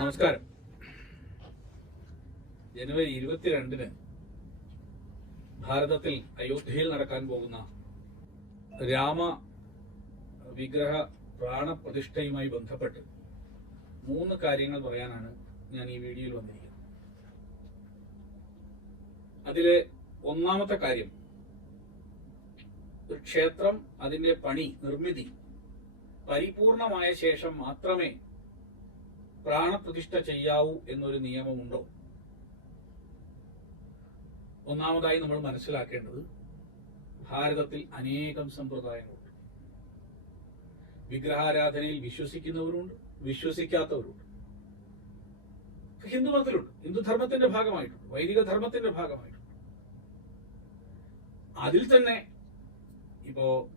നമസ്കാരം. ജനുവരി ഇരുപത്തിരണ്ടിന് ഭാരതത്തിൽ അയോധ്യയിൽ നടക്കാൻ പോകുന്ന രാമ വിഗ്രഹ പ്രാണപ്രതിഷ്ഠയുമായി ബന്ധപ്പെട്ട് മൂന്ന് കാര്യങ്ങൾ പറയാനാണ് ഞാൻ ഈ വീഡിയോയിൽ വന്നിരിക്കുന്നത്. അതിലെ ഒന്നാമത്തെ കാര്യം ഒരു ക്ഷേത്രം അതിന്റെ പണി നിർമ്മിതി പരിപൂർണമായ ശേഷം മാത്രമേ പ്രാണപ്രതിഷ്ഠ ചെയ്യാവൂ എന്നൊരു നിയമമുണ്ടോ? ഒന്നാമതായി നമ്മൾ മനസ്സിലാക്കേണ്ടത് ഭാരതത്തിൽ അനേകം സമ്പ്രദായങ്ങളുണ്ട്. വിഗ്രഹാരാധനയിൽ വിശ്വസിക്കുന്നവരുണ്ട് വിശ്വസിക്കാത്തവരുണ്ട്. ഹിന്ദു മതത്തിലുണ്ട് ഹിന്ദുധർമ്മത്തിന്റെ ഭാഗമായിട്ടുണ്ട്. വൈദിക ധർമ്മത്തിന്റെ ഭാഗമായിട്ടുണ്ട്. അതിൽ തന്നെ ഇപ്പോ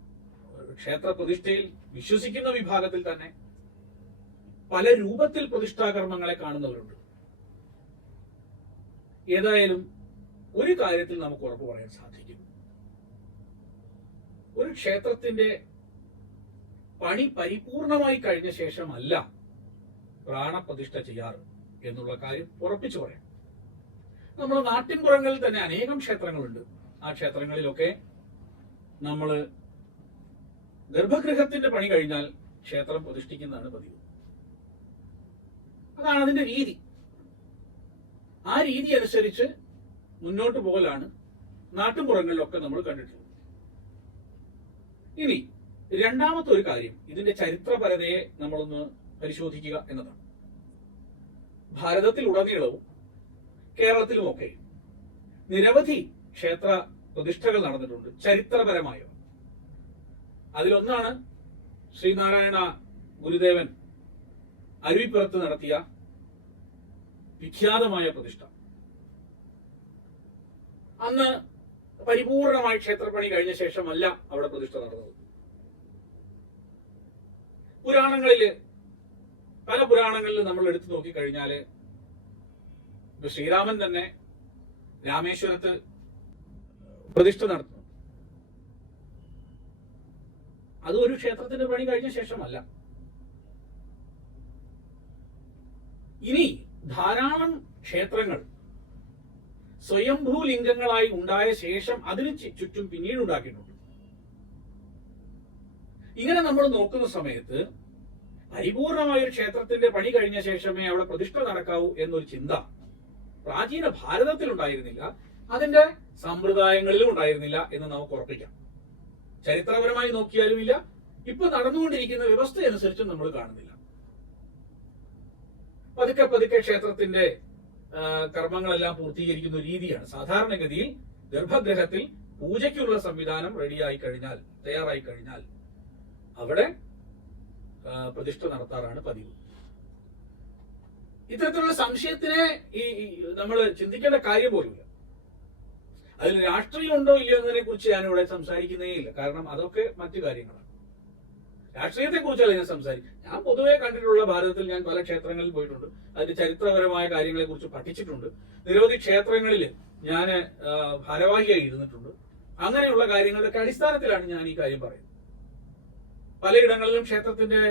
ക്ഷേത്ര പ്രതിഷ്ഠയിൽ വിശ്വസിക്കുന്ന വിഭാഗത്തിൽ തന്നെ പല രൂപത്തിൽ പ്രതിഷ്ഠാകർമ്മങ്ങളെ കാണുന്നവരുണ്ട്. ഏതായാലും ഒരു കാര്യത്തിൽ നമുക്ക് ഉറപ്പ് പറയാൻ സാധിക്കും. ഒരു ക്ഷേത്രത്തിന്റെ പണി പരിപൂർണമായി കഴിഞ്ഞ ശേഷമല്ല പ്രാണപ്രതിഷ്ഠ ചെയ്യാറ്. എന്നുള്ള കാര്യം ഉറപ്പിച്ചു പറയാം. നമ്മുടെ നാട്ടിൻപുറങ്ങളിൽ തന്നെ അനേകം ക്ഷേത്രങ്ങളുണ്ട്. ആ ക്ഷേത്രങ്ങളിലൊക്കെ നമ്മൾ ഗർഭഗൃഹത്തിന്റെ പണി കഴിഞ്ഞാൽ ക്ഷേത്രം പ്രതിഷ്ഠിക്കുന്നതാണ് പതിവ്. അതാണ് അതിന്റെ രീതി. ആ രീതി അനുസരിച്ച് മുന്നോട്ട് പോകലാണ് നാട്ടുപുറങ്ങളിലൊക്കെ നമ്മൾ കണ്ടിട്ടുള്ളത്. ഇനി രണ്ടാമത്തെ ഒരു കാര്യം ഇതിന്റെ ചരിത്രപരതയെ നമ്മളൊന്ന് പരിശോധിക്കുക എന്നതാണ്. ഭാരതത്തിൽ ഉടനീളവും കേരളത്തിലുമൊക്കെ നിരവധി ക്ഷേത്ര പ്രതിഷ്ഠകൾ നടന്നിട്ടുണ്ട് ചരിത്രപരമായ അതിലൊന്നാണ് ശ്രീനാരായണ ഗുരുദേവൻ അരുവിപ്പുറത്ത് നടത്തിയ വിഖ്യാതമായ പ്രതിഷ്ഠ. അന്ന് പരിപൂർണമായി ക്ഷേത്രപ്പണി കഴിഞ്ഞ ശേഷമല്ല അവിടെ പ്രതിഷ്ഠ നടന്നത്. പുരാണങ്ങളിൽ പല പുരാണങ്ങളിൽ നമ്മൾ എടുത്തു നോക്കിക്കഴിഞ്ഞാൽ ഇപ്പൊ ശ്രീരാമൻ തന്നെ രാമേശ്വരത്ത് പ്രതിഷ്ഠ നടത്തുന്നു. അത് ഒരു ക്ഷേത്രത്തിന്റെ പണി കഴിഞ്ഞ ശേഷമല്ല. ഇനി ധാരാളം ക്ഷേത്രങ്ങൾ സ്വയംഭൂ ലിംഗങ്ങളായി ഉണ്ടായ ശേഷം അതിന് ചുറ്റും പിന്നീട് ഉണ്ടാക്കിയിട്ടുണ്ട്. ഇങ്ങനെ നമ്മൾ നോക്കുന്ന സമയത്ത് പരിപൂർണമായ ഒരു ക്ഷേത്രത്തിന്റെ പണി കഴിഞ്ഞ ശേഷമേ അവിടെ പ്രതിഷ്ഠ നടക്കാവൂ എന്നൊരു ചിന്ത പ്രാചീന ഭാരതത്തിൽ ഉണ്ടായിരുന്നില്ല. അതിന്റെ സമ്പ്രദായങ്ങളിലും ഉണ്ടായിരുന്നില്ല എന്ന് നമുക്ക് ഉറപ്പിക്കാം. ചരിത്രപരമായി നോക്കിയാലും ഇല്ല. ഇപ്പൊ നടന്നുകൊണ്ടിരിക്കുന്ന വ്യവസ്ഥ അനുസരിച്ചും നമ്മൾ കാണുന്നില്ല. പതുക്കെ പതുക്കെ ക്ഷേത്രത്തിന്റെ കർമ്മങ്ങളെല്ലാം പൂർത്തീകരിക്കുന്ന രീതിയാണ്. സാധാരണഗതിയിൽ ഗർഭഗ്രഹത്തിൽ പൂജയ്ക്കുള്ള സംവിധാനം റെഡിയായി കഴിഞ്ഞാൽ തയ്യാറായി കഴിഞ്ഞാൽ അവിടെ പ്രതിഷ്ഠ നടത്താറാണ് പതിവ്. ഇത്തരത്തിലുള്ള സംശയത്തിനെ ഈ നമ്മൾ ചിന്തിക്കേണ്ട കാര്യം പോലുമില്ല. അതിൽ രാഷ്ട്രീയം ഉണ്ടോ ഇല്ലയോ എന്നതിനെ കുറിച്ച് ഞാൻ ഇവിടെ സംസാരിക്കുന്നേ ഇല്ല. കാരണം അതൊക്കെ മറ്റു കാര്യങ്ങളാണ്. രാഷ്ട്രീയത്തെ കുറിച്ചല്ല ഞാൻ സംസാരിക്കും ഞാൻ പൊതുവെ കണ്ടിട്ടുള്ള ഭാരതത്തിൽ ഞാൻ പല ക്ഷേത്രങ്ങളിൽ പോയിട്ടുണ്ട്. അതിന്റെ ചരിത്രപരമായ കാര്യങ്ങളെ കുറിച്ച് പഠിച്ചിട്ടുണ്ട്. നിരവധി ക്ഷേത്രങ്ങളിൽ ഞാൻ ഭാരവാഹിയായി ഇരുന്നിട്ടുണ്ട്. അങ്ങനെയുള്ള കാര്യങ്ങളുടെ അടിസ്ഥാനത്തിലാണ് ഞാൻ ഈ കാര്യം പറയുന്നത്. പലയിടങ്ങളിലും ക്ഷേത്രത്തിന്റെ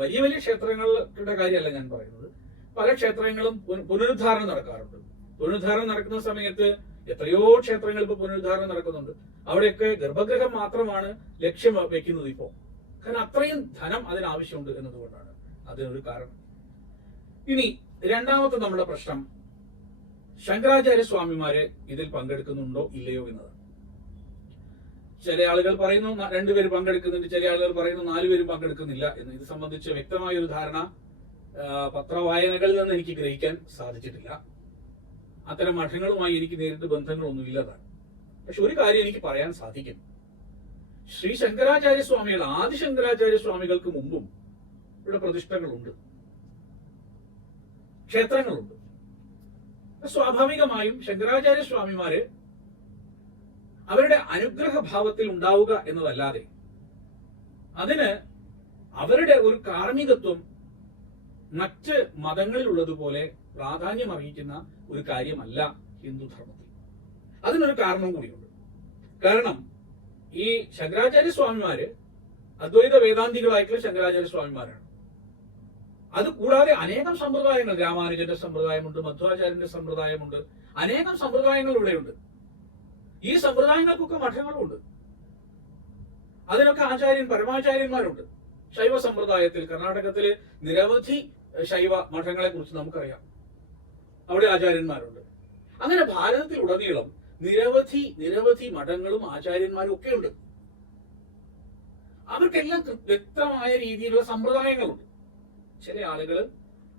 വലിയ വലിയ ക്ഷേത്രങ്ങളുടെ കാര്യമല്ല ഞാൻ പറയുന്നത്. പല ക്ഷേത്രങ്ങളും പുനരുദ്ധാരണം നടക്കാറുണ്ട്. പുനരുദ്ധാരണം നടക്കുന്ന സമയത്ത് എത്രയോ ക്ഷേത്രങ്ങൾ ഇപ്പൊ പുനരുദ്ധാരണം നടക്കുന്നുണ്ട്. അവിടെയൊക്കെ ഗർഭഗ്രഹം മാത്രമാണ് ലക്ഷ്യം വെക്കുന്നത് ഇപ്പോ. കാരണം അത്രയും ധനം അതിനാവശ്യമുണ്ട് എന്നതുകൊണ്ടാണ്. അതിനൊരു കാരണം. ഇനി രണ്ടാമത്തെ നമ്മുടെ പ്രശ്നം. ശങ്കരാചാര്യ സ്വാമിമാര് ഇതിൽ പങ്കെടുക്കുന്നുണ്ടോ ഇല്ലയോ എന്നതാണ് ചില ആളുകൾ പറയുന്നു രണ്ടുപേരും പങ്കെടുക്കുന്നുണ്ട് ചില ആളുകൾ പറയുന്നു നാലുപേരും പങ്കെടുക്കുന്നില്ല എന്ന്. ഇത് സംബന്ധിച്ച് വ്യക്തമായ ഒരു ധാരണ പത്രവായനകളിൽ നിന്ന് എനിക്ക് ഗ്രഹിക്കാൻ സാധിച്ചിട്ടില്ല. അത്തരം മഠങ്ങളുമായി എനിക്ക് നേരിട്ട് ബന്ധങ്ങളൊന്നുമില്ലതാണ് പക്ഷെ ഒരു കാര്യം എനിക്ക് പറയാൻ സാധിക്കും. ശ്രീ ശങ്കരാചാര്യ സ്വാമികൾ ആദി ശങ്കരാചാര്യ സ്വാമികൾക്ക് മുമ്പും ഇവിടെ പ്രതിഷ്ഠകളുണ്ട്. ക്ഷേത്രങ്ങളുണ്ട്. സ്വാഭാവികമായും ശങ്കരാചാര്യ സ്വാമിമാര് അവരുടെ അനുഗ്രഹ ഭാവത്തിൽ ഉണ്ടാവുക എന്നതല്ലാതെ അതിന് അവരുടെ ഒരു കാർമ്മികത്വം മറ്റ് മതങ്ങളിലുള്ളതുപോലെ പ്രാധാന്യം അറിയിക്കുന്ന ഒരു കാര്യമല്ല ഹിന്ദുധർമ്മത്തിൽ അതിനൊരു കാരണം കൂടിയുണ്ട്. കാരണം ഈ ശങ്കരാചാര്യ സ്വാമിമാര് അദ്വൈത വേദാന്തികളായിട്ടുള്ള ശങ്കരാചാര്യ സ്വാമിമാരാണ് അത് കൂടാതെ അനേകം സമ്പ്രദായങ്ങൾ രാമാനുജന്റെ സമ്പ്രദായമുണ്ട് മധ്വാചാര്യന്റെ സമ്പ്രദായമുണ്ട് അനേകം സമ്പ്രദായങ്ങൾ ഇവിടെയുണ്ട്. ഈ സമ്പ്രദായങ്ങൾക്കൊക്കെ മഠങ്ങളുണ്ട് അതിനൊക്കെ ആചാര്യൻ പരമാചാര്യന്മാരുണ്ട്. ശൈവ സമ്പ്രദായത്തിൽ കർണാടകത്തിലെ നിരവധി ശൈവ മഠങ്ങളെ കുറിച്ച് നമുക്കറിയാം. അവിടെ ആചാര്യന്മാരുണ്ട്. അങ്ങനെ ഭാരതത്തിൽ ഉടനീളം നിരവധി നിരവധി മഠങ്ങളും ആചാര്യന്മാരും ഒക്കെ ഉണ്ട് അവർക്കെല്ലാം വ്യക്തമായ രീതിയിലുള്ള സമ്പ്രദായങ്ങളുണ്ട്. ചില ആളുകൾ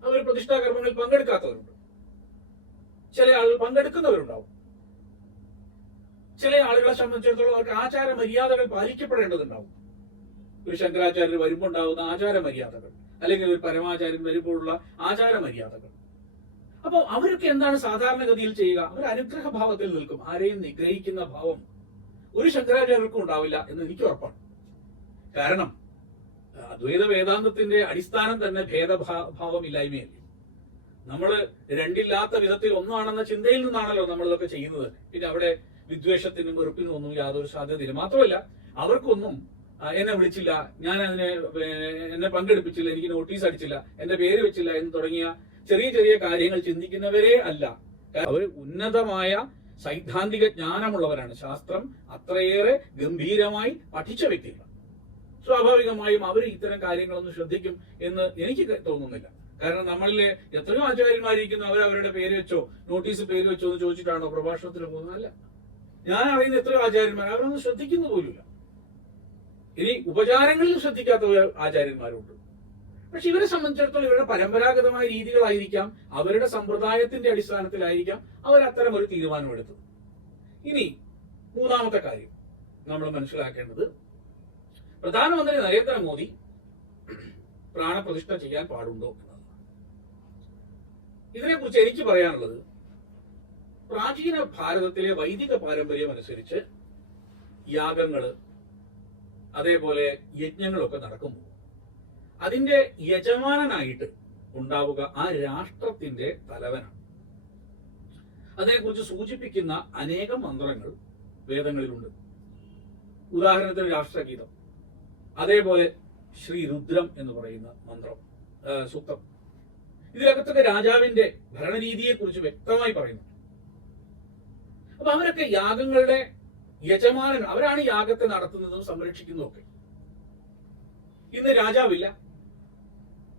അവർ പ്രതിഷ്ഠാകർമ്മങ്ങളിൽ പങ്കെടുക്കാത്തവരുണ്ട്. ചില ആളുകൾ പങ്കെടുക്കുന്നവരുണ്ടാവും. ചില ആളുകളെ സംബന്ധിച്ചിടത്തോളം അവർക്ക് ആചാര മര്യാദകൾ പാലിക്കപ്പെടേണ്ടതുണ്ടാവും. ഒരു ശങ്കരാചാര്യർ വരുമ്പോൾ ഉണ്ടാവുന്ന ആചാര മര്യാദകൾ അല്ലെങ്കിൽ ഒരു പരമാചാര്യൻ വരുമ്പോഴുള്ള ആചാര മര്യാദകൾ അപ്പോൾ അവരൊക്കെ എന്താണ് സാധാരണഗതിയിൽ ചെയ്യുക? അവർ അനുഗ്രഹ ഭാവത്തിൽ നിൽക്കും. ആരെയും നിഗ്രഹിക്കുന്ന ഭാവം ഒരു ശങ്കരാചാര്യർക്കും ഉണ്ടാവില്ല എന്ന് എനിക്ക് ഉറപ്പാണ്. കാരണം അദ്വൈത വേദാന്തത്തിന്റെ അടിസ്ഥാനം തന്നെ ഭേദഭാവമില്ലായ്മയല്ലേ നമ്മൾ രണ്ടില്ലാത്ത വിധത്തിൽ ഒന്നാണെന്ന ചിന്തയിൽ നിന്നാണല്ലോ നമ്മൾ ഇതൊക്കെ ചെയ്യുന്നത്. പിന്നെ അവിടെ വിദ്വേഷത്തിനും വെറുപ്പിനും ഒന്നും യാതൊരു സാധ്യതയില്ല. മാത്രമല്ല അവർക്കൊന്നും എന്നെ വിളിച്ചില്ല ഞാൻ അതിനെ എന്നെ പങ്കെടുപ്പിച്ചില്ല എനിക്ക് നോട്ടീസ് അടിച്ചില്ല എന്റെ പേര് വെച്ചില്ല എന്ന് തുടങ്ങിയ ചെറിയ ചെറിയ കാര്യങ്ങൾ ചിന്തിക്കുന്നവരേ അല്ല. അവർ ഉന്നതമായ സൈദ്ധാന്തിക ജ്ഞാനമുള്ളവരാണ്. ശാസ്ത്രം അത്രയേറെ ഗംഭീരമായി പഠിച്ച വ്യക്തികൾ സ്വാഭാവികമായും അവർ ഇത്തരം കാര്യങ്ങളൊന്നും ശ്രദ്ധിക്കും എന്ന് എനിക്ക് തോന്നുന്നില്ല. കാരണം നമ്മളിലെ എത്രയോ ആചാര്യന്മാരിരിക്കുന്നു അവർ അവരുടെ പേര് വെച്ചോ നോട്ടീസ് പേര് വെച്ചോ എന്ന് ചോദിച്ചിട്ടാണോ പ്രഭാഷണത്തിന് പോകുന്നതല്ല ഞാൻ അറിയുന്ന എത്രയോ ആചാര്യന്മാർ അവരൊന്നും ശ്രദ്ധിക്കുന്നത് പോലുമില്ല. ഇനി ഉപചാരങ്ങളിൽ ശ്രദ്ധിക്കാത്ത ആചാര്യന്മാരുണ്ട്. പക്ഷെ ഇവരെ സംബന്ധിച്ചിടത്തോളം ഇവരുടെ പരമ്പരാഗതമായ രീതികളായിരിക്കാം അവരുടെ സമ്പ്രദായത്തിന്റെ അടിസ്ഥാനത്തിലായിരിക്കാം അവർ അത്തരം ഒരു തീരുമാനമെടുത്തു ഇനി മൂന്നാമത്തെ കാര്യം നമ്മൾ മനസ്സിലാക്കേണ്ടത് പ്രധാനമന്ത്രി നരേന്ദ്രമോദി പ്രാണപ്രതിഷ്ഠ ചെയ്യാൻ പാടുണ്ടോ എന്നതാണ്. ഇതിനെക്കുറിച്ച് എനിക്ക് പറയാനുള്ളത് പ്രാചീന ഭാരതത്തിലെ വൈദിക പാരമ്പര്യം അനുസരിച്ച് യാഗങ്ങൾ അതേപോലെ യജ്ഞങ്ങളൊക്കെ നടക്കുമ്പോൾ അതിന്റെ യജമാനനായിട്ട് ഉണ്ടാവുക ആ രാഷ്ട്രത്തിന്റെ തലവനാണ്. അതിനെക്കുറിച്ച് സൂചിപ്പിക്കുന്ന അനേകം മന്ത്രങ്ങൾ വേദങ്ങളിലുണ്ട്. ഉദാഹരണത്തിന് രാഷ്ട്രഗീതം അതേപോലെ ശ്രീ രുദ്രം എന്ന് പറയുന്ന മന്ത്രം സൂക്തം. ഇതിലകത്തൊക്കെ രാജാവിന്റെ ഭരണരീതിയെ കുറിച്ച് വ്യക്തമായി പറയുന്നു അപ്പൊ അവരൊക്കെ യാഗങ്ങളുടെ യജമാനൻ അവരാണ് യാഗത്തെ നടത്തുന്നതും സംരക്ഷിക്കുന്നതും ഒക്കെ. ഇന്ന് രാജാവില്ല.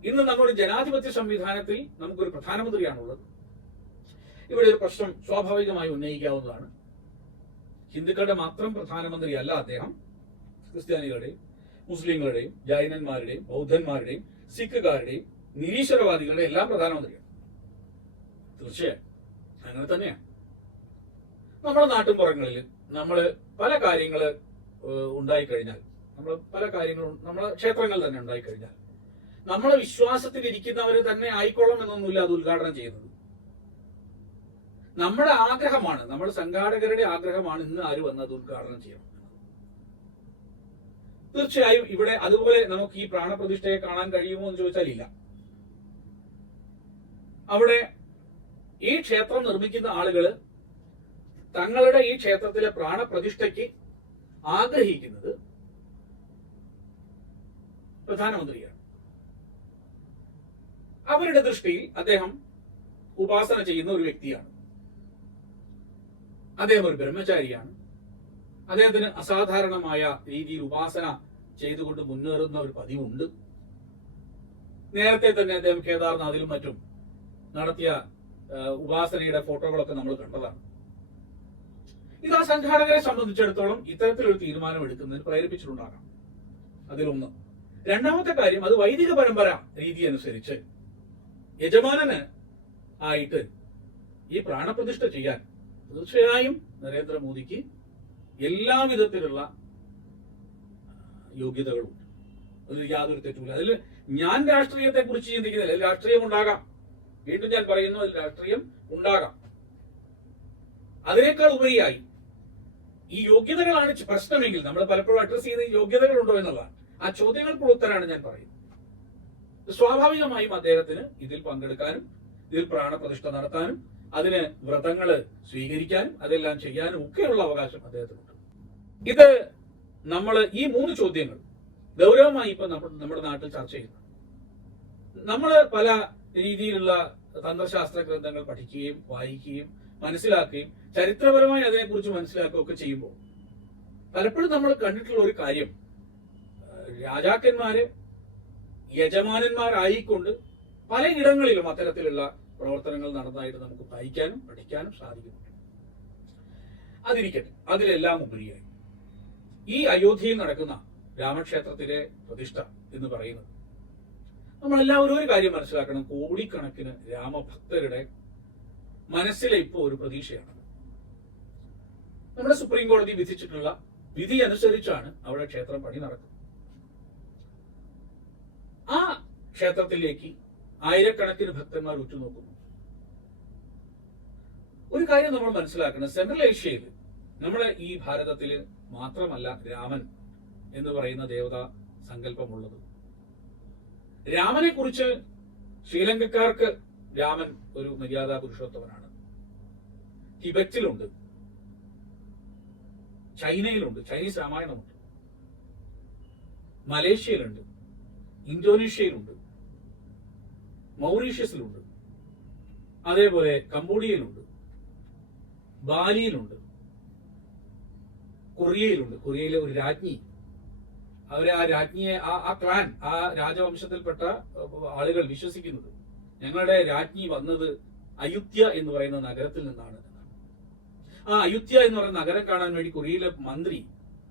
ഇന്ന് നമ്മുടെ ജനാധിപത്യ സംവിധാനത്തിൽ നമുക്കൊരു പ്രധാനമന്ത്രിയാണുള്ളത്. ഇവിടെ ഒരു പ്രശ്നം സ്വാഭാവികമായി ഉന്നയിക്കാവുന്നതാണ്. ഹിന്ദുക്കളുടെ മാത്രം പ്രധാനമന്ത്രിയല്ല അദ്ദേഹം. ക്രിസ്ത്യാനികളുടെയും മുസ്ലിങ്ങളുടെയും ജൈനന്മാരുടെയും ബൗദ്ധന്മാരുടെയും സിഖുകാരുടെയും നിരീശ്വരവാദികളുടെയും എല്ലാം പ്രധാനമന്ത്രിയാണ്. തീർച്ചയായും. അങ്ങനെ തന്നെയാണ്. നമ്മുടെ നാട്ടിൻപുറങ്ങളിൽ നമ്മൾ പല കാര്യങ്ങൾ ഉണ്ടായിക്കഴിഞ്ഞാൽ നമ്മൾ പല കാര്യങ്ങളും നമ്മളെ ക്ഷേത്രങ്ങൾ തന്നെ ഉണ്ടായിക്കഴിഞ്ഞാൽ നമ്മളെ വിശ്വാസത്തിൽ ഇരിക്കുന്നവർ തന്നെ ആയിക്കോളം എന്നൊന്നുമില്ല അത് ഉദ്ഘാടനം ചെയ്യുന്നത്. നമ്മുടെ ആഗ്രഹമാണ് നമ്മുടെ സംഘാടകരുടെ ആഗ്രഹമാണ് ഇന്ന് ആര് വന്നത് ഉദ്ഘാടനം ചെയ്യണം. തീർച്ചയായും ഇവിടെ അതുപോലെ നമുക്ക് ഈ പ്രാണപ്രതിഷ്ഠയെ കാണാൻ കഴിയുമോ എന്ന് ചോദിച്ചാൽ ഇല്ല. അവിടെ ഈ ക്ഷേത്രം നിർമ്മിക്കുന്ന ആളുകൾ തങ്ങളുടെ ഈ ക്ഷേത്രത്തിലെ പ്രാണപ്രതിഷ്ഠയ്ക്ക് ആഗ്രഹിക്കുന്നത് പ്രധാനമന്ത്രിയാണ്. അവരുടെ ദൃഷ്ടിയിൽ അദ്ദേഹം ഉപാസന ചെയ്യുന്ന ഒരു വ്യക്തിയാണ്. അദ്ദേഹം ഒരു ബ്രഹ്മചാരിയാണ്. അദ്ദേഹത്തിന് അസാധാരണമായ രീതിയിൽ ഉപാസന ചെയ്തുകൊണ്ട് മുന്നേറുന്ന ഒരു പതിവുണ്ട്. നേരത്തെ തന്നെ അദ്ദേഹം കേദാർനാഥിലും മറ്റും നടത്തിയ ഉപാസനയുടെ ഫോട്ടോകളൊക്കെ നമ്മൾ കണ്ടതാണ്. ഇത് ആ സംഘാടകരെ സംബന്ധിച്ചിടത്തോളം ഇത്തരത്തിലൊരു തീരുമാനം എടുക്കുന്നതിന് പ്രേരിപ്പിച്ചിട്ടുണ്ടാകാം. അതിലൊന്ന്. രണ്ടാമത്തെ കാര്യം അത് വൈദിക പരമ്പര രീതി അനുസരിച്ച് യജമാനന് ആയിട്ട് ഈ പ്രാണപ്രതിഷ്ഠ ചെയ്യാൻ തീർച്ചയായും നരേന്ദ്രമോദിക്ക് എല്ലാ വിധത്തിലുള്ള യോഗ്യതകളുണ്ട് അതിൽ യാതൊരു തെറ്റുമില്ല. അതിൽ ഞാൻ രാഷ്ട്രീയത്തെ കുറിച്ച് ചിന്തിക്കുന്നില്ല. അതിൽ രാഷ്ട്രീയം ഉണ്ടാകാം. വീണ്ടും ഞാൻ പറയുന്നു അതിൽ രാഷ്ട്രീയം ഉണ്ടാകാം. അതിനേക്കാൾ ഉപരിയായി ഈ യോഗ്യതകളാണ് പ്രശ്നമെങ്കിൽ നമ്മൾ പലപ്പോഴും അഡ്രസ് ചെയ്യുന്ന യോഗ്യതകൾ ഉണ്ടോ എന്നുള്ളതാണ്. ആ ചോദ്യങ്ങൾക്കുള്ള ഉത്തരമാണ് ഞാൻ പറയുന്നത്. സ്വാഭാവികമായും അദ്ദേഹത്തിന് ഇതിൽ പങ്കെടുക്കാനും ഇതിൽ പ്രാണപ്രതിഷ്ഠ നടത്താനും അതിന് വ്രതങ്ങൾ സ്വീകരിക്കാനും അതെല്ലാം ചെയ്യാനും ഒക്കെയുള്ള അവകാശം അദ്ദേഹത്തിനുണ്ട്. ഇത് നമ്മൾ ഈ മൂന്ന് ചോദ്യങ്ങൾ ഗൗരവമായി ഇപ്പൊ നമ്മ- നമ്മുടെ നാട്ടിൽ ചർച്ച ചെയ്യുന്നു. നമ്മൾ പല രീതിയിലുള്ള തന്ത്രശാസ്ത്ര ഗ്രന്ഥങ്ങൾ പഠിക്കുകയും വായിക്കുകയും മനസ്സിലാക്കുകയും ചരിത്രപരമായി അതിനെക്കുറിച്ച് മനസ്സിലാക്കുകയും ഒക്കെ ചെയ്യുമ്പോൾ പലപ്പോഴും നമ്മൾ കണ്ടിട്ടുള്ള ഒരു കാര്യം രാജാക്കന്മാര് യജമാനന്മാരായിക്കൊണ്ട് പലയിടങ്ങളിലും അത്തരത്തിലുള്ള പ്രവർത്തനങ്ങൾ നടന്നതായിട്ട് നമുക്ക് വായിക്കാനും പഠിക്കാനും സാധിക്കുന്നുണ്ട് അതിരിക്കട്ടെ അതിലെല്ലാം ഉപരിയായി. ഈ അയോധ്യയിൽ നടക്കുന്ന രാമക്ഷേത്രത്തിലെ പ്രതിഷ്ഠ എന്ന് പറയുന്നത് നമ്മളെല്ലാവരും ഒരു കാര്യം മനസ്സിലാക്കണം. കോടിക്കണക്കിന് രാമഭക്തരുടെ മനസ്സിലെ ഇപ്പോൾ ഒരു പ്രതീക്ഷയാണ്. നമ്മുടെ സുപ്രീം കോടതി വിധിച്ചിട്ടുള്ള വിധി അനുസരിച്ചാണ് അവിടെ ക്ഷേത്രം പണി നടക്കുന്നത്. ആ ക്ഷേത്രത്തിലേക്ക് ആയിരക്കണക്കിന് ഭക്തന്മാർ ഉറ്റുനോക്കുന്നു. ഒരു കാര്യം നമ്മൾ മനസ്സിലാക്കണം. സെൻട്രൽ ഏഷ്യയിൽ നമ്മുടെ ഈ ഭാരതത്തിൽ മാത്രമല്ല രാമൻ എന്ന് പറയുന്ന ദേവതാ സങ്കല്പമുള്ളത്. രാമനെ കുറിച്ച് ശ്രീലങ്കക്കാർക്ക് രാമൻ ഒരു മര്യാദാ പുരുഷോത്തമനാണ്. ടിബറ്റിലുണ്ട്. ചൈനയിലുണ്ട്. ചൈനീസ് രാമായണമുണ്ട്. മലേഷ്യയിലുണ്ട്. ഇന്തോനേഷ്യയിലുണ്ട്. മൗറീഷ്യസിലുണ്ട്. അതേപോലെ കംബോഡിയയിലുണ്ട്. ബാലിയിലുണ്ട്. കൊറിയയിലുണ്ട്. കൊറിയയിലെ ഒരു രാജ്ഞി. അവരെ ആ രാജ്ഞിയെ ആ ആ ക്ലാൻ ആ രാജവംശത്തിൽപ്പെട്ട ആളുകൾ വിശ്വസിക്കുന്നത്. ഞങ്ങളുടെ രാജ്ഞി വന്നത് അയുത്യ എന്ന് പറയുന്ന നഗരത്തിൽ നിന്നാണ്. ആ അയുത്യ എന്ന് പറയുന്ന നഗരം കാണാൻ വേണ്ടി കൊറിയയിലെ മന്ത്രി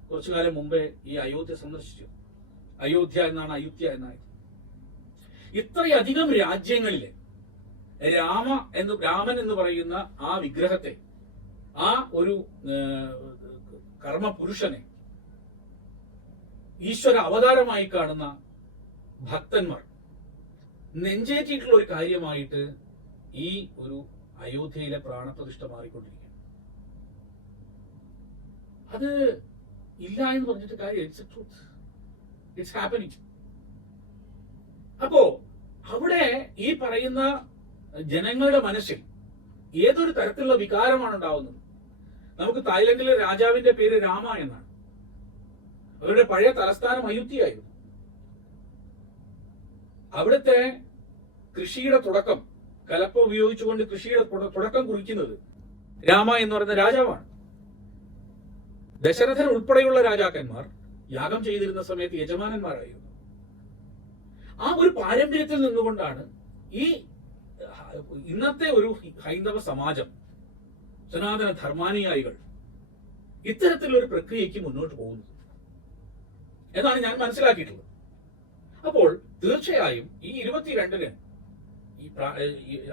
കുറച്ചു കാലം മുമ്പേ ഈ അയോധ്യ സന്ദർശിച്ചു അയോധ്യ എന്നാണ് അയുത്യ എന്നായത് ഇത്രയധികം രാജ്യങ്ങളിലെ രാമ എന്ന് രാമൻ എന്ന് പറയുന്ന ആ വിഗ്രഹത്തെ ആ ഒരു കർമ്മപുരുഷനെ ഈശ്വര അവതാരമായി കാണുന്ന ഭക്തന്മാർ നെഞ്ചേറ്റിയിട്ടുള്ള ഒരു കാര്യമായിട്ട് ഈ ഒരു അയോധ്യയിലെ പ്രാണപ്രതിഷ്ഠ മാറിക്കൊണ്ടിരിക്കുകയാണ് അത് ഇല്ല എന്ന് പറഞ്ഞിട്ട് കാര്യം ഇറ്റ്സ് ട്രൂത്ത് ഇറ്റ്സ് ഹാപ്പനിങ് അപ്പോ അവിടെ ഈ പറയുന്ന ജനങ്ങളുടെ മനസ്സിൽ ഏതൊരു തരത്തിലുള്ള വികാരമാണ് ഉണ്ടാവുന്നത്? നമുക്ക് തായ്ലൻഡിലെ രാജാവിന്റെ പേര് രാമ എന്നാണ്. അവരുടെ പഴയ തലസ്ഥാനം അയുത്തിയായിരുന്നു അവിടുത്തെ കൃഷിയുടെ തുടക്കം കലപ്പ ഉപയോഗിച്ചുകൊണ്ട് കൃഷിയുടെ തുടക്കം കുറിക്കുന്നത് രാമ എന്ന് പറയുന്ന രാജാവാണ്. ദശരഥൻ ഉൾപ്പെടെയുള്ള രാജാക്കന്മാർ യാഗം ചെയ്തിരുന്ന സമയത്ത് യജമാനന്മാരായിരുന്നു. ആ ഒരു പാരമ്പര്യത്തിൽ നിന്നുകൊണ്ടാണ് ഈ ഇന്നത്തെ ഒരു ഹൈന്ദവ സമാജം സനാതന ധർമാനുയായികൾ ഇത്തരത്തിലൊരു പ്രക്രിയയ്ക്ക് മുന്നോട്ട് പോകുന്നത്. എന്നാണ് ഞാൻ മനസ്സിലാക്കിയിട്ടുള്ളത്. അപ്പോൾ തീർച്ചയായും ഈ ഇരുപത്തിരണ്ടിന് ഈ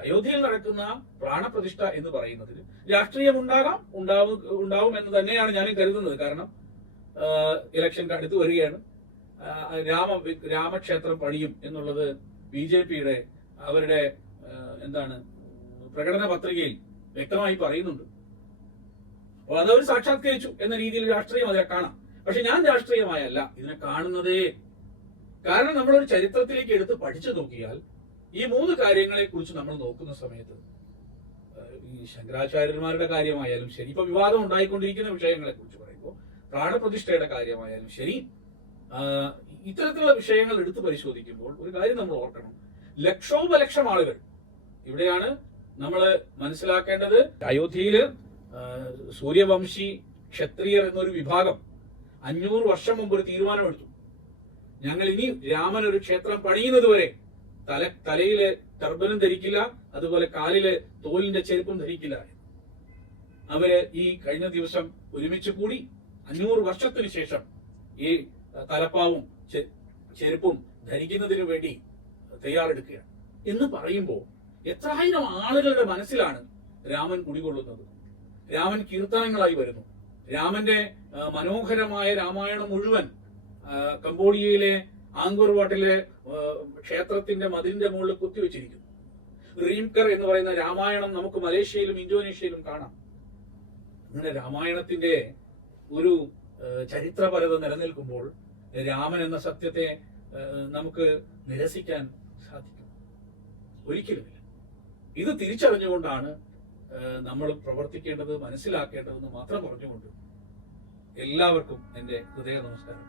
അയോധ്യയിൽ നടക്കുന്ന പ്രാണപ്രതിഷ്ഠ എന്ന് പറയുന്നതിൽ രാഷ്ട്രീയം ഉണ്ടാകാം ഉണ്ടാവും ഉണ്ടാവും എന്ന് തന്നെയാണ് ഞാനും കരുതുന്നത്. കാരണം ഇലക്ഷൻ അടുത്ത് വരികയാണ്. രാമ രാമക്ഷേത്രം പണിയും എന്നുള്ളത് ബി ജെ പിയുടെ അവരുടെ എന്താണ് പ്രകടന പത്രികയിൽ വ്യക്തമായി പറയുന്നുണ്ട്. അപ്പോൾ അതവർ സാക്ഷാത്കരിച്ചു എന്ന രീതിയിൽ രാഷ്ട്രീയം അതിനെ കാണാം. പക്ഷെ ഞാൻ രാഷ്ട്രീയമായല്ല. ഇതിനെ കാണുന്നതേ കാരണം നമ്മൾ ഒരു ചരിത്രത്തിലേക്ക് എടുത്ത് പഠിച്ചു നോക്കിയാൽ ഈ മൂന്ന് കാര്യങ്ങളെ കുറിച്ച് നമ്മൾ നോക്കുന്ന സമയത്ത് ഈ ശങ്കരാചാര്യന്മാരുടെ കാര്യമായാലും ശരി ഇപ്പൊ വിവാദം ഉണ്ടായിക്കൊണ്ടിരിക്കുന്ന വിഷയങ്ങളെ കുറിച്ച് പറയുമ്പോൾ പ്രാണപ്രതിഷ്ഠയുടെ കാര്യമായാലും ശരി ഇത്തരത്തിലുള്ള വിഷയങ്ങൾ എടുത്തു പരിശോധിക്കുമ്പോൾ ഒരു കാര്യം നമ്മൾ ഓർക്കണം. ലക്ഷോപലക്ഷം ആളുകൾ ഇവിടെയാണ് നമ്മൾ മനസ്സിലാക്കേണ്ടത്. അയോധ്യയിൽ സൂര്യവംശി ക്ഷത്രിയർ എന്നൊരു വിഭാഗം അഞ്ഞൂറ് വർഷം മുമ്പ് ഒരു തീരുമാനമെടുത്തു. ഞങ്ങൾ ഇനി രാമൻ ഒരു ക്ഷേത്രം പണിയുന്നത് വരെ തല തലയിലെ ടർബനും ധരിക്കില്ല അതുപോലെ കാലിൽ തോലിന്റെ ചെരുപ്പും ധരിക്കില്ല. അവർ ഈ കഴിഞ്ഞ ദിവസം ഒരുമിച്ച് കൂടി അഞ്ഞൂറ് വർഷത്തിനു ശേഷം ഈ തലപ്പാവും ചെരുപ്പും ധരിക്കുന്നതിന് വേണ്ടി തയ്യാറെടുക്കുകയാണ്. എന്ന് പറയുമ്പോൾ എത്രായിരം ആളുകളുടെ മനസ്സിലാണ് രാമൻ കുടികൊള്ളുന്നത്. രാമൻ കീർത്തനങ്ങളായി വരുന്നു. രാമന്റെ മനോഹരമായ രാമായണം മുഴുവൻ കംബോഡിയയിലെ ആങ്കൂർ വാട്ടിലെ ക്ഷേത്രത്തിന്റെ മതിലിന്റെ മുകളിൽ കുത്തിവെച്ചിരിക്കുന്നു റീംകർ എന്ന് പറയുന്ന രാമായണം നമുക്ക് മലേഷ്യയിലും ഇന്തോനേഷ്യയിലും കാണാം. അങ്ങനെ രാമായണത്തിന്റെ ഒരു ചരിത്രപരത നിലനിൽക്കുമ്പോൾ രാമൻ എന്ന സത്യത്തെ നമുക്ക് നിരസിക്കാൻ സാധിക്കും. ഒരിക്കലുമില്ല. ഇത് തിരിച്ചറിഞ്ഞുകൊണ്ടാണ് നമ്മൾ പ്രവർത്തിക്കേണ്ടത് മനസ്സിലാക്കേണ്ടതെന്ന് മാത്രം പറഞ്ഞുകൊണ്ട് എല്ലാവർക്കും എന്റെ ഹൃദയ നമസ്കാരം.